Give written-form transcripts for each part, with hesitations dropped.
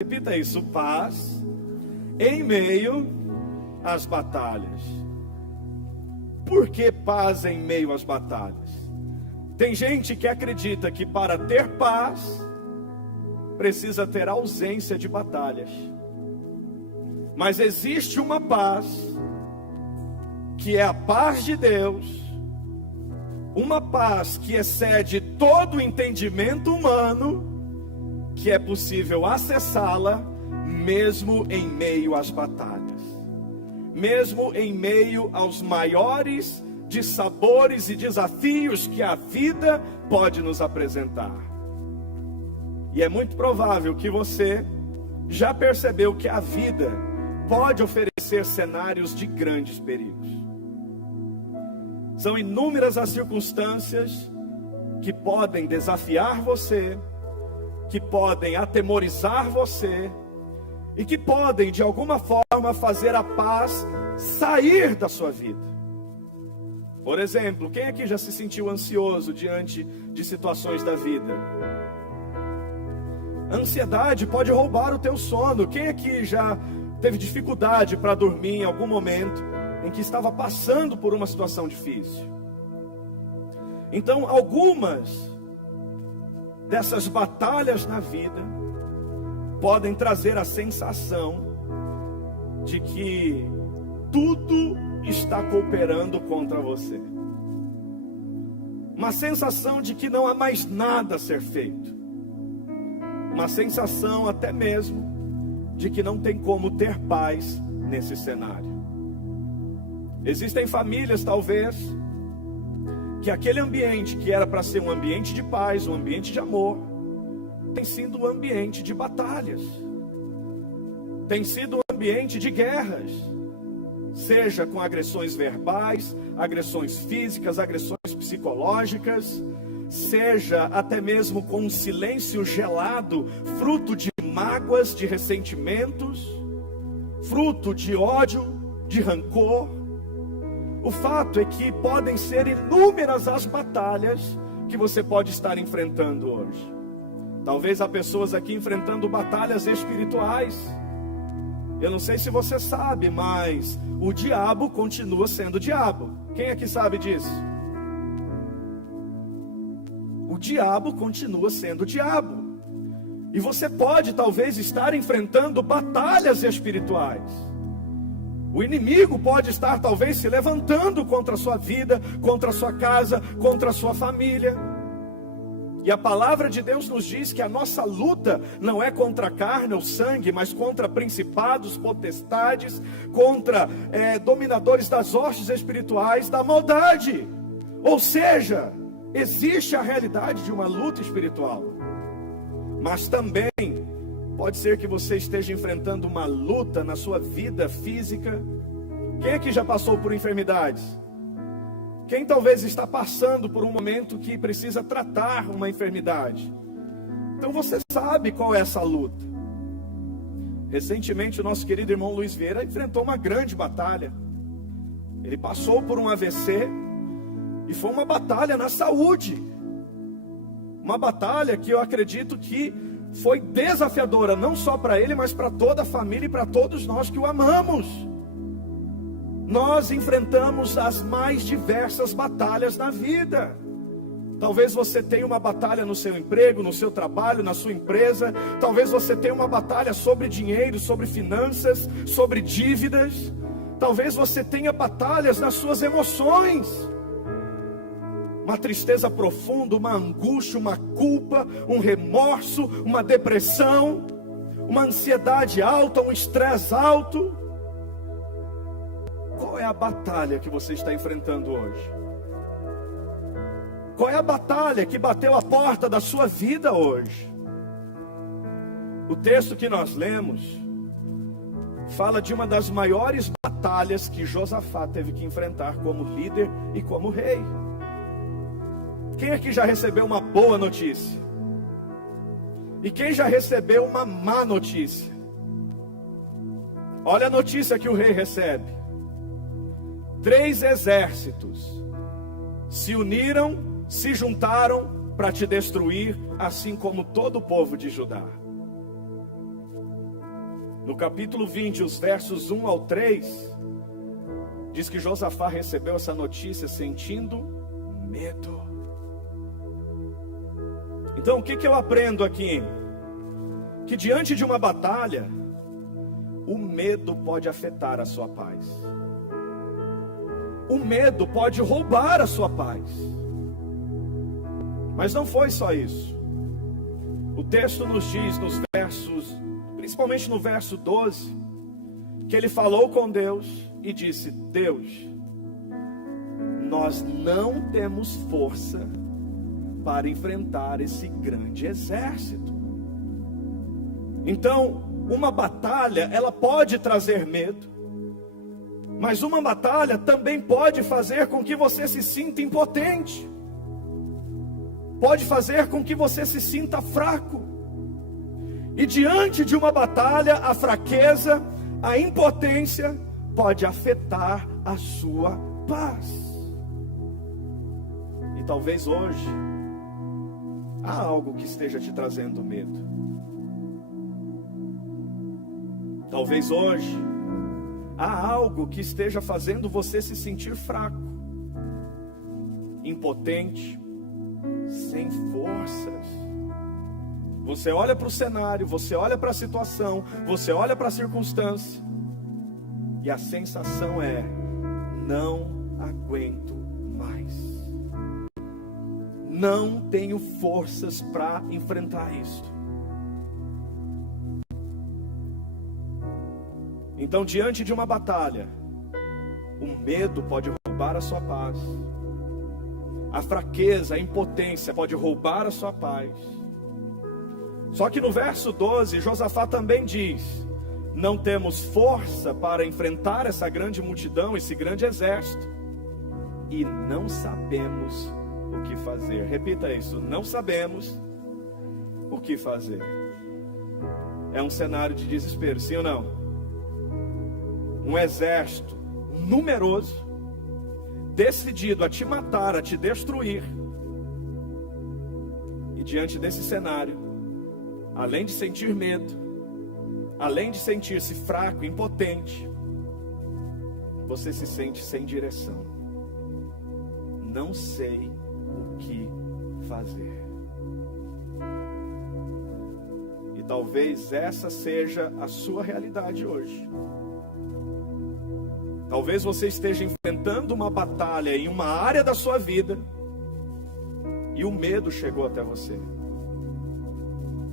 Repita isso: paz em meio às batalhas. Por que paz em meio às batalhas? Tem gente que acredita que para ter paz precisa ter ausência de batalhas. Mas existe uma paz que é a paz de Deus, uma paz que excede todo o entendimento humano, que é possível acessá-la mesmo em meio às batalhas, mesmo em meio aos maiores dissabores e desafios que a vida pode nos apresentar. E é muito provável que você já percebeu que a vida pode oferecer cenários de grandes perigos. São inúmeras as circunstâncias que podem desafiar você, que podem atemorizar você e que podem de alguma forma fazer a paz sair da sua vida. Por exemplo, quem aqui já se sentiu ansioso diante de situações da vida? A ansiedade pode roubar o teu sono. Quem aqui já teve dificuldade para dormir em algum momento em que estava passando por uma situação difícil? Então, algumas dessas batalhas na vida podem trazer a sensação de que tudo está cooperando contra você. Uma sensação de que não há mais nada a ser feito. Uma sensação até mesmo de que não tem como ter paz nesse cenário. Existem famílias, talvez, que aquele ambiente que era para ser um ambiente de paz, um ambiente de amor, tem sido um ambiente de batalhas, tem sido um ambiente de guerras, seja com agressões verbais, agressões físicas, agressões psicológicas, seja até mesmo com um silêncio gelado, fruto de mágoas, de ressentimentos, fruto de ódio, de rancor. O fato é que podem ser inúmeras as batalhas que você pode estar enfrentando hoje. Talvez há pessoas aqui enfrentando batalhas espirituais. Eu não sei se você sabe, mas o diabo continua sendo diabo. Quem aqui sabe disso? O diabo continua sendo diabo. E você pode talvez estar enfrentando batalhas espirituais. O inimigo pode estar talvez se levantando contra a sua vida, contra a sua casa, contra a sua família. E a palavra de Deus nos diz que a nossa luta não é contra a carne ou sangue, mas contra principados, potestades, contra dominadores das hostes espirituais da maldade. Ou seja, existe a realidade de uma luta espiritual. Mas também pode ser que você esteja enfrentando uma luta na sua vida física. Quem aqui já passou por enfermidades? Quem talvez está passando por um momento que precisa tratar uma enfermidade? Então você sabe qual é essa luta. Recentemente o nosso querido irmão Luiz Vieira enfrentou uma grande batalha. Ele passou por um AVC e foi uma batalha na saúde. Uma batalha que eu acredito que foi desafiadora, não só para ele, mas para toda a família e para todos nós que o amamos. Nós enfrentamos as mais diversas batalhas na vida. Talvez você tenha uma batalha no seu emprego, no seu trabalho, na sua empresa. Talvez você tenha uma batalha sobre dinheiro, sobre finanças, sobre dívidas. Talvez você tenha batalhas nas suas emoções. Uma tristeza profunda, uma angústia, uma culpa, um remorso, uma depressão, uma ansiedade alta, um estresse alto. Qual é a batalha que você está enfrentando hoje? Qual é a batalha que bateu a porta da sua vida hoje? O texto que nós lemos fala de uma das maiores batalhas que Josafá teve que enfrentar como líder e como rei. Quem aqui já recebeu uma boa notícia? E quem já recebeu uma má notícia? Olha a notícia que o rei recebe. 3 exércitos se uniram, se juntaram para te destruir, assim como todo o povo de Judá. No capítulo 20, os versos 1 ao 3, diz que Josafá recebeu essa notícia sentindo medo. Então o que eu aprendo aqui? Que diante de uma batalha, o medo pode afetar a sua paz. O medo pode roubar a sua paz. Mas não foi só isso. O texto nos diz nos versos, principalmente no verso 12, que ele falou com Deus e disse: Deus, nós não temos força para enfrentar esse grande exército. Então, uma batalha, ela pode trazer medo, mas uma batalha também pode fazer com que você se sinta impotente, pode fazer com que você se sinta fraco. E diante de uma batalha, a fraqueza, a impotência pode afetar a sua paz. E talvez hoje há algo que esteja te trazendo medo. Talvez hoje há algo que esteja fazendo você se sentir fraco, impotente, sem forças. Você olha para o cenário, você olha para a situação, você olha para a circunstância, e a sensação é: não aguento mais, não tenho forças para enfrentar isso. Então, diante de uma batalha, o medo pode roubar a sua paz, a fraqueza, a impotência pode roubar a sua paz. Só que no verso 12, Josafá também diz: não temos força para enfrentar essa grande multidão, esse grande exército, e não sabemos o que fazer. Repita isso: não sabemos o que fazer. É um cenário de desespero, sim ou não? Um exército numeroso, decidido a te matar, a te destruir. E diante desse cenário, além de sentir medo, além de sentir-se fraco, impotente, você se sente sem direção. Não sei o que fazer. E talvez essa seja a sua realidade hoje. Talvez você esteja enfrentando uma batalha em uma área da sua vida e o medo chegou até você.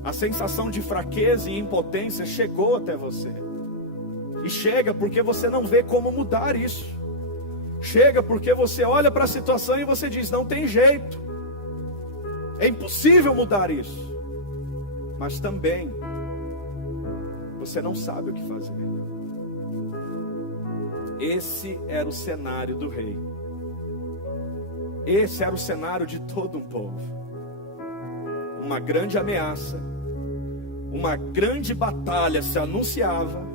A sensação de fraqueza e impotência chegou até você. E chega porque você não vê como mudar isso. Chega porque você olha para a situação e você diz: não tem jeito. É impossível mudar isso. Mas também você não sabe o que fazer. Esse era o cenário do rei. Esse era o cenário de todo um povo. Uma grande ameaça, uma grande batalha se anunciava.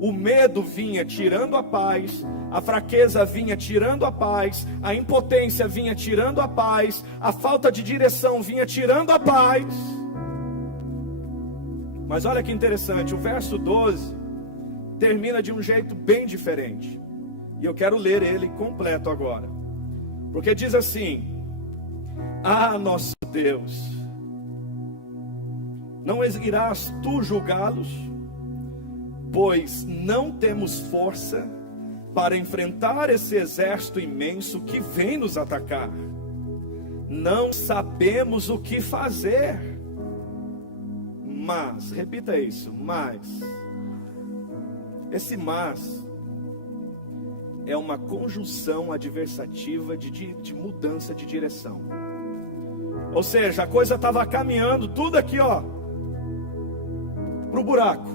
O medo vinha tirando a paz, a fraqueza vinha tirando a paz, a impotência vinha tirando a paz, a falta de direção vinha tirando a paz. Mas olha que interessante, o verso 12 termina de um jeito bem diferente. E eu quero ler ele completo agora. Porque diz assim: ah, nosso Deus, não irás tu julgá-los? Pois não temos força para enfrentar esse exército imenso que vem nos atacar. Não sabemos o que fazer. Mas, repita isso, mas. Esse mas é uma conjunção adversativa de mudança de direção. Ou seja, a coisa estava caminhando tudo aqui, ó, para o buraco.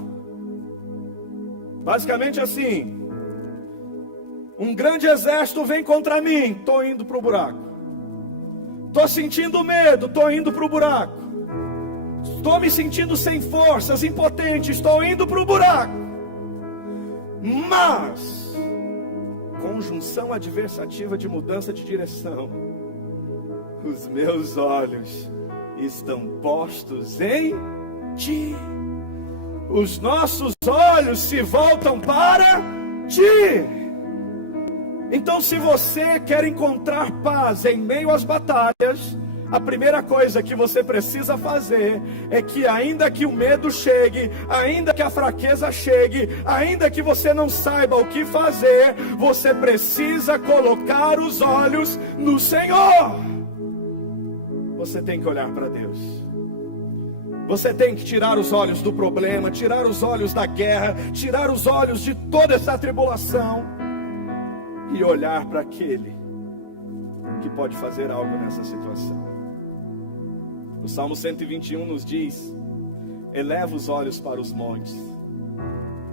Basicamente assim: um grande exército vem contra mim, estou indo para o buraco. Estou sentindo medo, estou indo para o buraco. Estou me sentindo sem forças, impotente, estou indo para o buraco. Mas, conjunção adversativa de mudança de direção, os meus olhos estão postos em ti. os nossos olhos se voltam para Ti. Então, se você quer encontrar paz em meio às batalhas, a primeira coisa que você precisa fazer é que, ainda que o medo chegue, ainda que a fraqueza chegue, ainda que você não saiba o que fazer, você precisa colocar os olhos no Senhor. Você tem que olhar para Deus. Você tem que tirar os olhos do problema, tirar os olhos da guerra, tirar os olhos de toda essa tribulação e olhar para aquele que pode fazer algo nessa situação. O Salmo 121 nos diz: eleva os olhos para os montes,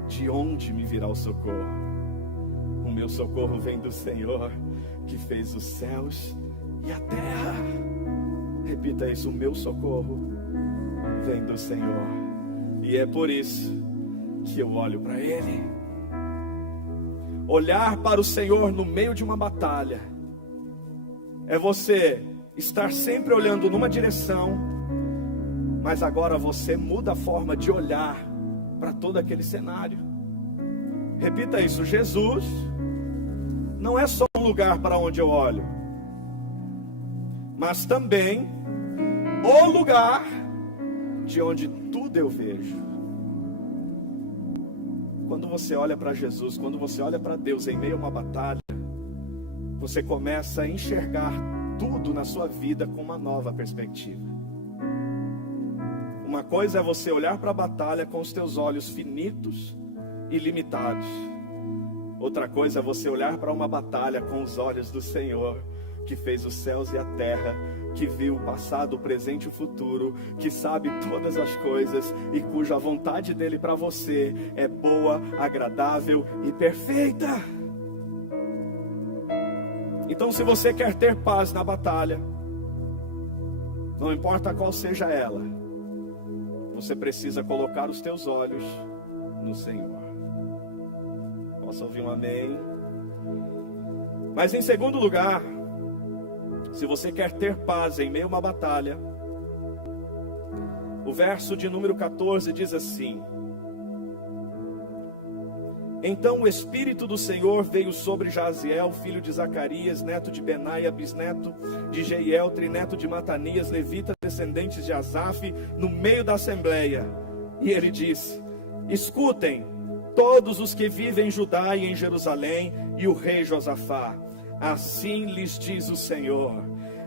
de onde me virá o socorro? O meu socorro vem do Senhor, que fez os céus e a terra. Repita isso: o meu socorro vem do Senhor. E é por isso que eu olho para Ele. Olhar para o Senhor no meio de uma batalha é você estar sempre olhando numa direção, mas agora você muda a forma de olhar para todo aquele cenário. Repita isso: Jesus não é só um lugar para onde eu olho, mas também o lugar de onde tudo eu vejo. Quando você olha para Jesus, quando você olha para Deus em meio a uma batalha, você começa a enxergar tudo na sua vida com uma nova perspectiva. Uma coisa é você olhar para a batalha com os teus olhos finitos e limitados. Outra coisa é você olhar para uma batalha com os olhos do Senhor, que fez os céus e a terra, que viu o passado, o presente e o futuro, que sabe todas as coisas e cuja vontade dele para você é boa, agradável e perfeita. Então, se você quer ter paz na batalha, não importa qual seja ela, você precisa colocar os teus olhos no Senhor. Posso ouvir um amém? Mas em segundo lugar, se você quer ter paz em meio a uma batalha, o verso de número 14 diz assim: então o Espírito do Senhor veio sobre Jaziel, filho de Zacarias, neto de Benaia, bisneto de Jeiel, trineto de Matanias, levita, descendentes de Asaf, no meio da assembleia. E ele disse: escutem, todos os que vivem em Judá e em Jerusalém, e o rei Josafá, assim lhes diz o Senhor: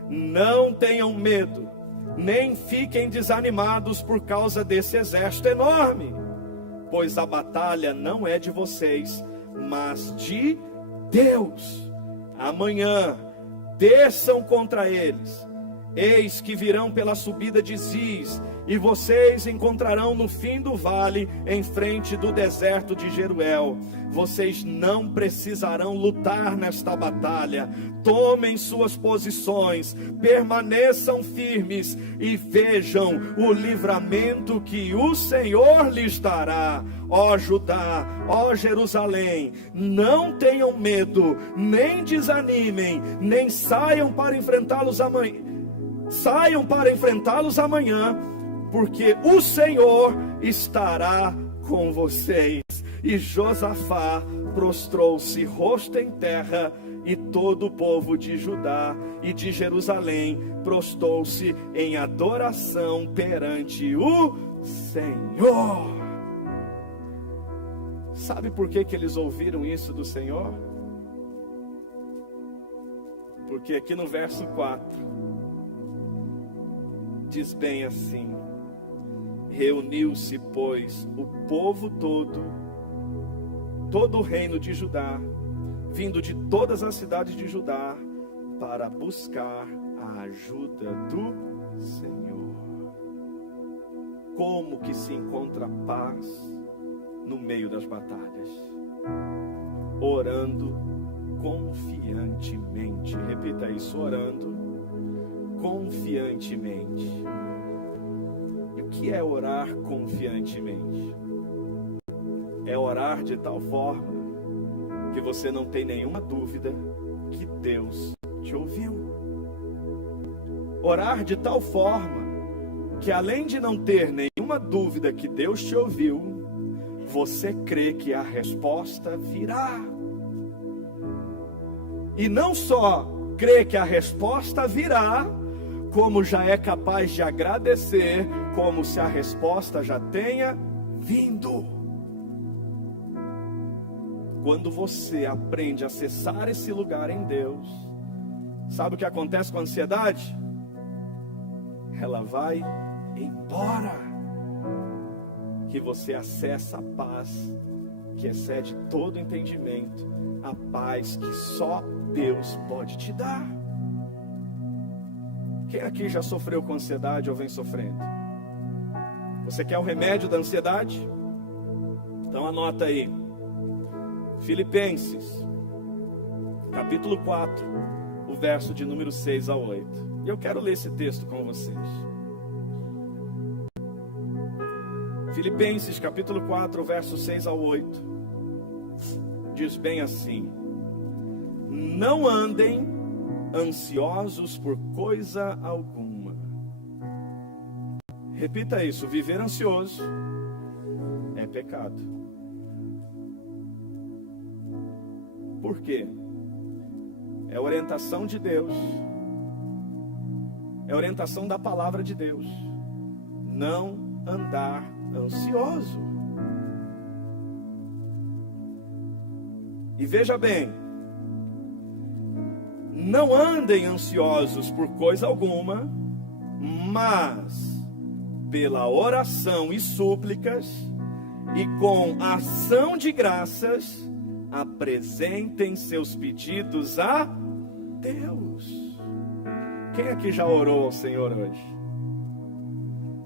não tenham medo, nem fiquem desanimados por causa desse exército enorme, pois a batalha não é de vocês, mas de Deus. Amanhã desçam contra eles, eis que virão pela subida de Ziz, e vocês encontrarão no fim do vale, em frente do deserto de Jeruel. Vocês não precisarão lutar nesta batalha. Tomem suas posições, permaneçam firmes e vejam o livramento que o Senhor lhes dará. Ó Judá, ó Jerusalém, não tenham medo, nem desanimem, nem saiam para enfrentá-los amanhã. Saiam para enfrentá-los amanhã, porque o Senhor estará com vocês. E Josafá prostrou-se rosto em terra, e todo o povo de Judá e de Jerusalém prostrou-se em adoração perante o Senhor. Sabe por que eles ouviram isso do Senhor? Porque aqui no verso 4 diz bem assim: reuniu-se, pois, o povo todo o reino de Judá, vindo de todas as cidades de Judá, para buscar a ajuda do Senhor. Como que se encontra paz no meio das batalhas? Orando confiantemente. Repita isso: orando confiantemente. E o que é orar confiantemente? É orar de tal forma que você não tem nenhuma dúvida que Deus te ouviu. Orar de tal forma que, além de não ter nenhuma dúvida que Deus te ouviu, você crê que a resposta virá. E não só crê que a resposta virá, como já é capaz de agradecer, como se a resposta já tenha vindo. Quando você aprende a acessar esse lugar em Deus, sabe o que acontece com a ansiedade? Ela vai embora. Que você acessa a paz que excede todo entendimento, a paz que só Deus pode te dar. Quem aqui já sofreu com ansiedade ou vem sofrendo? Você quer o remédio da ansiedade? Então anota aí. Filipenses, capítulo 4, o verso de número 6 a 8. E eu quero ler esse texto com vocês. Filipenses, capítulo 4, verso 6 a 8. Diz bem assim: não andem ansiosos por coisa alguma. Repita isso: viver ansioso é pecado. Por quê? É a orientação de Deus, é a orientação da palavra de Deus. Não andar ansioso. E veja bem, não andem ansiosos por coisa alguma, mas pela oração e súplicas e com ação de graças apresentem seus pedidos a Deus. Quem aqui já orou ao Senhor hoje?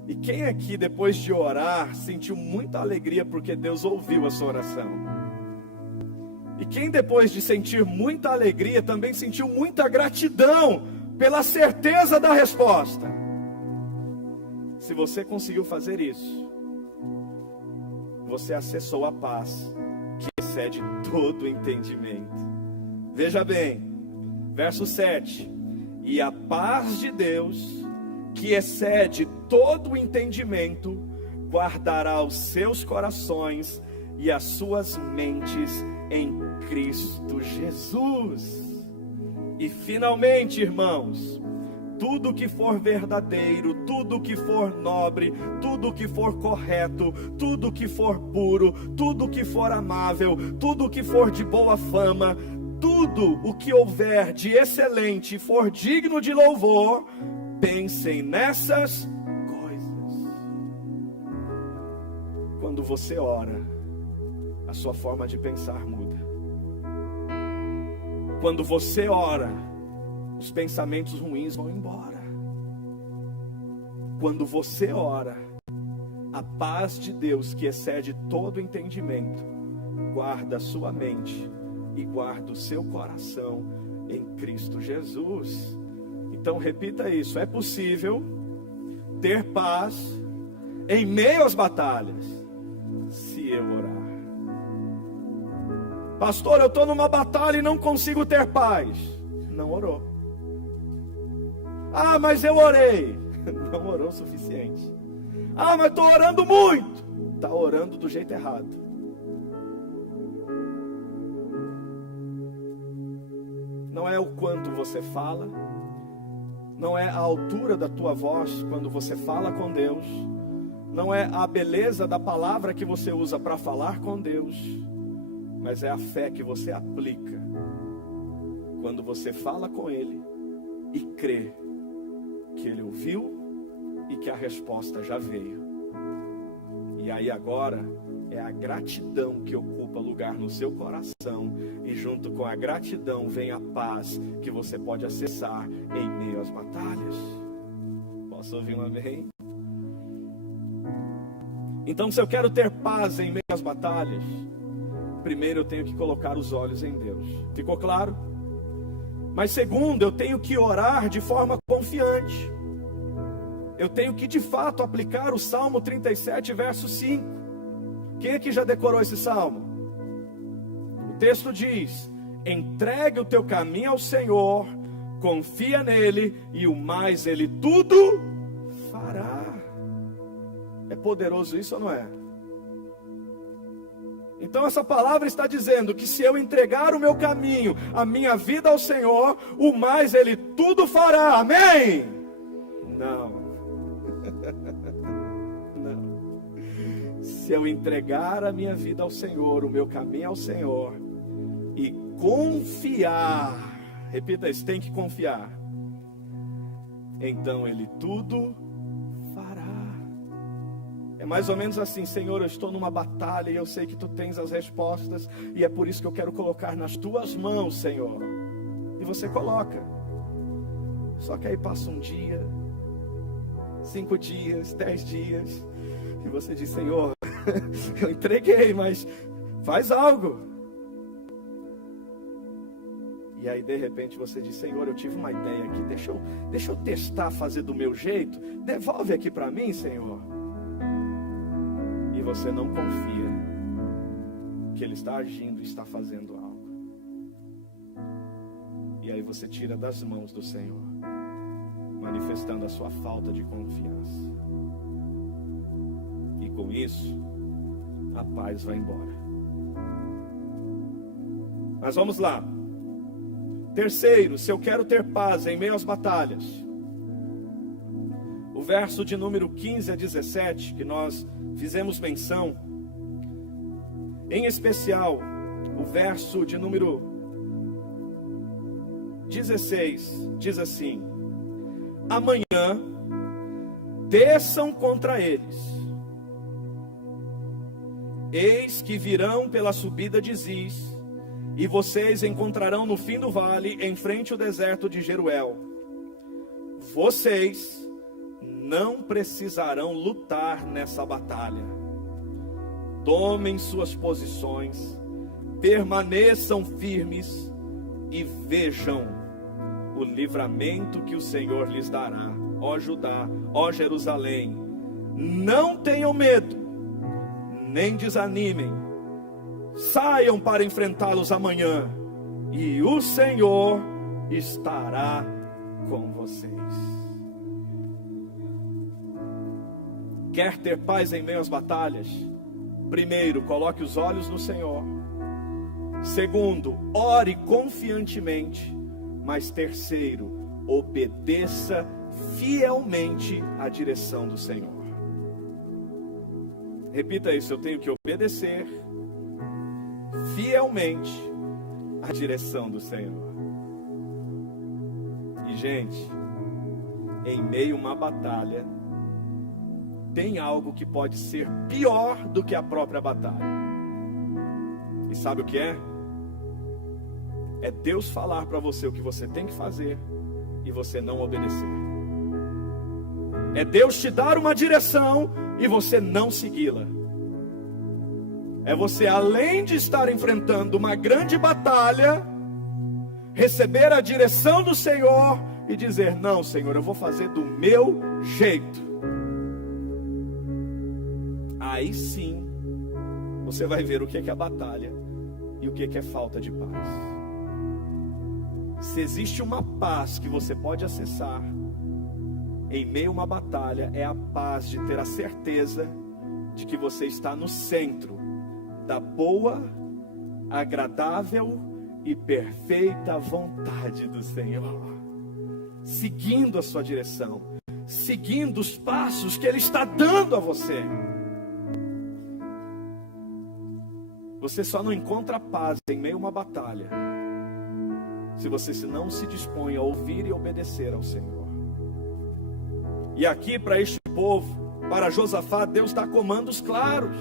E quem aqui, depois de orar, sentiu muita alegria porque Deus ouviu a sua oração? E quem, depois de sentir muita alegria, também sentiu muita gratidão pela certeza da resposta? Se você conseguiu fazer isso, você acessou a paz que excede todo entendimento. Veja bem, verso 7: e a paz de Deus, que excede todo o entendimento, guardará os seus corações e as suas mentes em Cristo Jesus. E finalmente, irmãos, tudo que for verdadeiro, tudo que for nobre, tudo que for correto, tudo que for puro, tudo que for amável, tudo que for de boa fama, tudo o que houver de excelente e for digno de louvor, pensem nessas coisas. Quando você ora, a sua forma de pensar muda. Quando você ora, os pensamentos ruins vão embora. Quando você ora, a paz de Deus, que excede todo entendimento, guarda a sua mente e guarda o seu coração em Cristo Jesus. Então repita isso: é possível ter paz em meio às batalhas, se eu orar. Pastor, eu estou numa batalha e não consigo ter paz. Não orou. Ah, mas eu orei. Não orou o suficiente. Ah, mas estou orando muito. Está orando do jeito errado. Não é o quanto você fala, não é a altura da tua voz quando você fala com Deus, não é a beleza da palavra que você usa para falar com Deus, mas é a fé que você aplica quando você fala com Ele e crê que Ele ouviu e que a resposta já veio. E aí agora é a gratidão que ocupa lugar no seu coração, e junto com a gratidão vem a paz que você pode acessar em meio às batalhas. Posso ouvir um amém? Então, se eu quero ter paz em meio às batalhas, primeiro eu tenho que colocar os olhos em Deus. Ficou claro? Mas segundo, eu tenho que orar de forma confiante. Eu tenho que de fato aplicar o Salmo 37, verso 5. Quem aqui já decorou esse salmo? O texto diz: entregue o teu caminho ao Senhor, confia nele, e o mais ele tudo fará. É poderoso isso ou não é? Então essa palavra está dizendo que se eu entregar o meu caminho, a minha vida ao Senhor, o mais Ele tudo fará, amém? Não. Não. Se eu entregar a minha vida ao Senhor, o meu caminho ao Senhor, e confiar, repita isso, tem que confiar, então Ele tudo fará. É mais ou menos assim: Senhor, eu estou numa batalha e eu sei que Tu tens as respostas, e é por isso que eu quero colocar nas Tuas mãos, Senhor. E você coloca. Só que aí passa um dia, 5 dias, 10 dias, e você diz: Senhor, eu entreguei, mas faz algo. E aí de repente você diz: Senhor, eu tive uma ideia aqui, deixa eu testar, fazer do meu jeito, devolve aqui para mim, Senhor. E você não confia que Ele está agindo e está fazendo algo. E aí você tira das mãos do Senhor, manifestando a sua falta de confiança. E com isso, a paz vai embora. Mas vamos lá. Terceiro, se eu quero ter paz em meio às batalhas, o verso de número 15 a 17, que nós fizemos menção, em especial o verso de número 16, diz assim: amanhã desçam contra eles, eis que virão pela subida de Ziz, e vocês encontrarão no fim do vale, em frente ao deserto de Jeruel. Vocês não precisarão lutar nessa batalha. Tomem suas posições, permaneçam firmes e vejam o livramento que o Senhor lhes dará, ó Judá, ó Jerusalém. Não tenham medo, nem desanimem. Saiam para enfrentá-los amanhã, e o Senhor estará com vocês. Quer ter paz em meio às batalhas? Primeiro, coloque os olhos no Senhor. Segundo, ore confiantemente. Mas terceiro, obedeça fielmente à direção do Senhor. Repita isso: eu tenho que obedecer fielmente à direção do Senhor. E gente, em meio a uma batalha, tem algo que pode ser pior do que a própria batalha. E sabe o que é? É Deus falar para você o que você tem que fazer e você não obedecer. É Deus te dar uma direção e você não segui-la. É você, além de estar enfrentando uma grande batalha, receber a direção do Senhor e dizer: não, Senhor, eu vou fazer do meu jeito. Aí sim, você vai ver o que é a batalha e o que é falta de paz. Se existe uma paz que você pode acessar em meio a uma batalha, é a paz de ter a certeza de que você está no centro da boa, agradável e perfeita vontade do Senhor, seguindo a sua direção, seguindo os passos que Ele está dando a você. Você só não encontra paz em meio a uma batalha se você não se dispõe a ouvir e obedecer ao Senhor. E aqui para este povo, para Josafá, Deus dá comandos claros.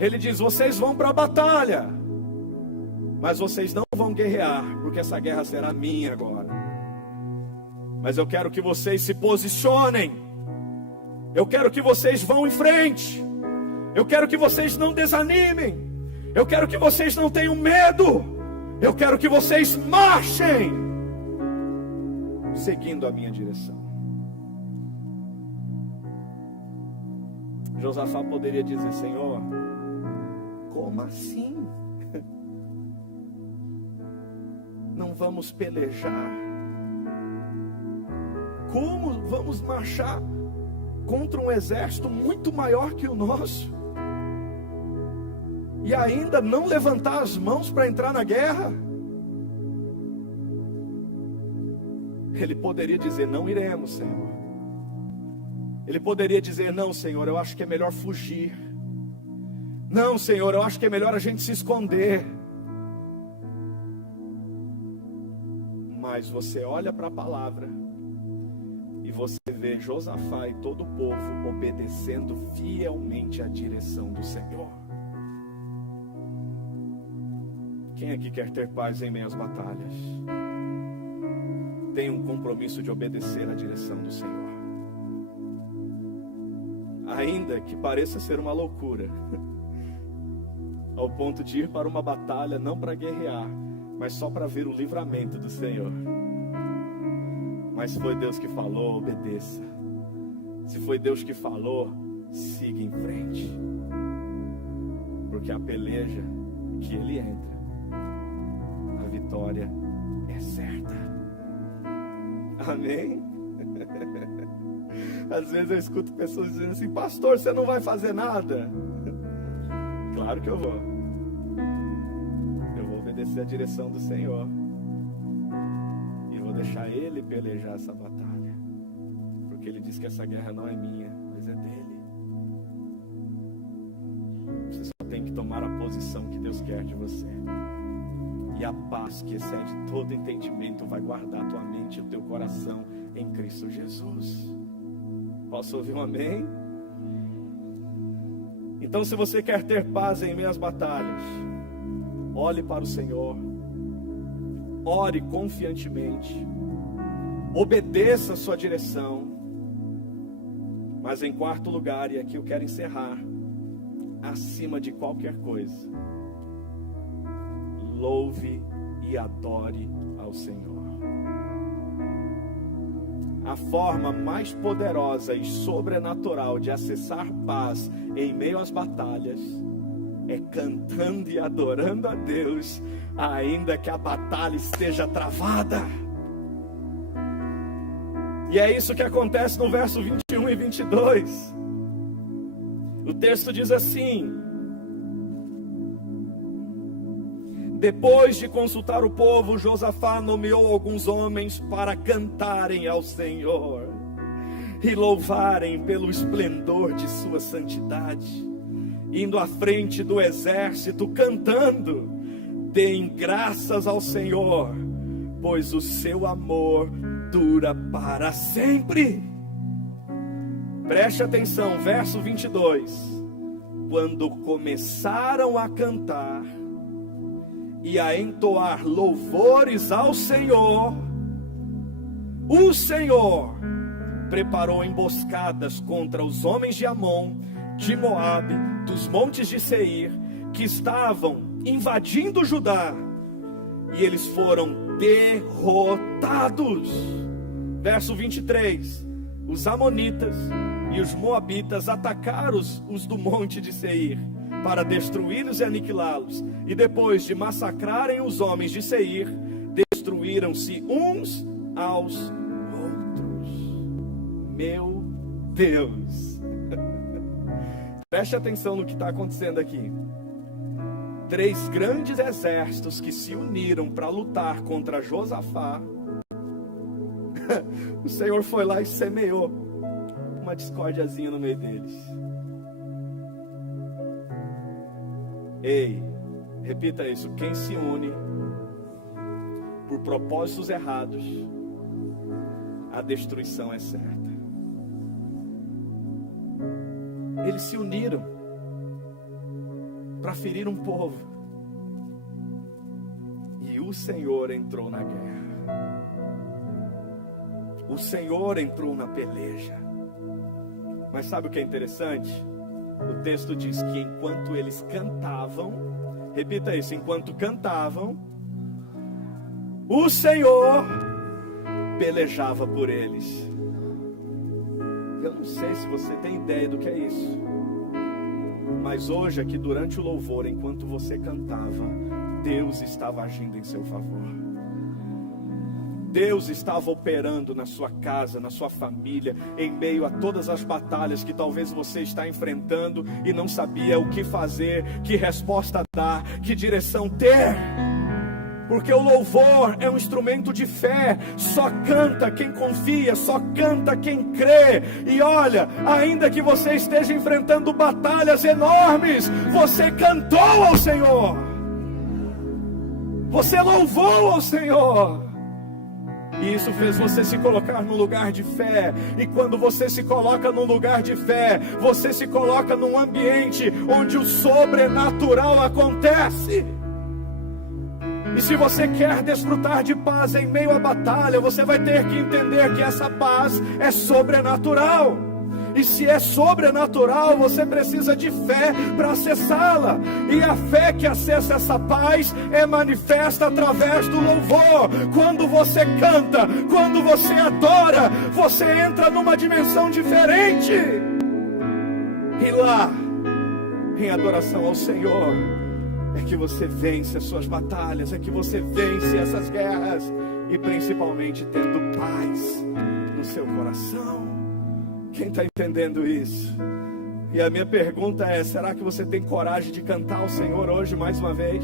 Ele diz: vocês vão para a batalha, mas vocês não vão guerrear, porque essa guerra será minha agora. Mas eu quero que vocês se posicionem. Eu quero que vocês vão em frente. Eu quero que vocês não desanimem. Eu quero que vocês não tenham medo. Eu quero que vocês marchem seguindo a minha direção. Josafá poderia dizer: Senhor, como assim? Não vamos pelejar? Como vamos marchar contra um exército muito maior que o nosso? e ainda não levantar as mãos para entrar na guerra? Ele poderia dizer: não iremos, Senhor. Ele poderia dizer: não, Senhor, eu acho que é melhor fugir. Não, Senhor, eu acho que é melhor a gente se esconder. Mas você olha para a palavra e você vê Josafá e todo o povo obedecendo fielmente à direção do Senhor. Quem aqui quer ter paz em meio às batalhas? Tem um compromisso de obedecer à direção do Senhor. Ainda que pareça ser uma loucura, ao ponto de ir para uma batalha não para guerrear, mas só para ver o livramento do Senhor. Mas se foi Deus que falou, obedeça. Se foi Deus que falou, siga em frente. Porque a peleja que ele entra, a vitória é certa. Amém? Às vezes eu escuto pessoas dizendo assim: pastor, você não vai fazer nada? Claro que eu vou. Eu vou obedecer a direção do Senhor. E vou deixar Ele pelejar essa batalha. Porque Ele diz que essa guerra não é minha, mas é dele. Você só tem que tomar a posição que Deus quer de você. E a paz que excede todo entendimento vai guardar a tua mente e o teu coração em Cristo Jesus. Posso ouvir um amém? Então, se você quer ter paz em meio às batalhas, olhe para o Senhor, ore confiantemente, obedeça a sua direção. Mas em quarto lugar, e aqui eu quero encerrar, acima de qualquer coisa, louve e adore ao Senhor. A forma mais poderosa e sobrenatural de acessar paz em meio às batalhas é cantando e adorando a Deus, ainda que a batalha esteja travada. E é isso que acontece no verso 21 e 22. O texto diz assim: depois de consultar o povo, Josafá nomeou alguns homens para cantarem ao Senhor e louvarem pelo esplendor de sua santidade, indo à frente do exército, cantando: deem graças ao Senhor, pois o seu amor dura para sempre. Preste atenção, verso 22. Quando começaram a cantar e a entoar louvores ao Senhor, o Senhor preparou emboscadas contra os homens de Amon, de Moabe, dos montes de Seir, que estavam invadindo Judá, e eles foram derrotados. Verso 23. Os amonitas e os moabitas atacaram os do monte de Seir para destruí-los e aniquilá-los, e depois de massacrarem os homens de Seir, destruíram-se uns aos outros. Meu Deus! Preste atenção no que está acontecendo aqui. 3 grandes exércitos que se uniram para lutar contra Josafá. O Senhor foi lá e semeou uma discórdiazinha no meio deles. Ei, repita isso: quem se une por propósitos errados, a destruição é certa. Eles se uniram para ferir um povo, e o Senhor entrou na guerra. O Senhor entrou na peleja. Mas sabe o que é interessante? O texto diz que enquanto eles cantavam, repita isso: enquanto cantavam, o Senhor pelejava por eles. Eu não sei se você tem ideia do que é isso, mas hoje aqui durante o louvor, enquanto você cantava, Deus estava agindo em seu favor. Deus estava operando na sua casa, na sua família, em meio a todas as batalhas que talvez você está enfrentando e não sabia o que fazer, que resposta dar, que direção ter. Porque o louvor é um instrumento de fé. Só canta quem confia, só canta quem crê. E olha, ainda que você esteja enfrentando batalhas enormes, você cantou ao Senhor, você louvou ao Senhor, e isso fez você se colocar num lugar de fé. E quando você se coloca num lugar de fé, você se coloca num ambiente onde o sobrenatural acontece. E se você quer desfrutar de paz em meio à batalha, você vai ter que entender que essa paz é sobrenatural. E se é sobrenatural, você precisa de fé para acessá-la. E a fé que acessa essa paz é manifesta através do louvor. Quando você canta, quando você adora, você entra numa dimensão diferente. E lá, em adoração ao Senhor, é que você vence as suas batalhas, é que você vence essas guerras, e principalmente tendo paz no seu coração. Quem está entendendo isso? E a minha pergunta é: será que você tem coragem de cantar ao Senhor hoje mais uma vez?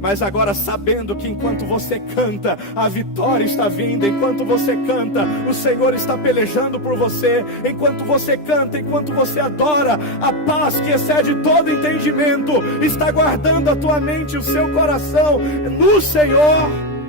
Mas agora sabendo que enquanto você canta, a vitória está vindo. Enquanto você canta, o Senhor está pelejando por você. Enquanto você canta, enquanto você adora, a paz que excede todo entendimento está guardando a tua mente e o seu coração no Senhor.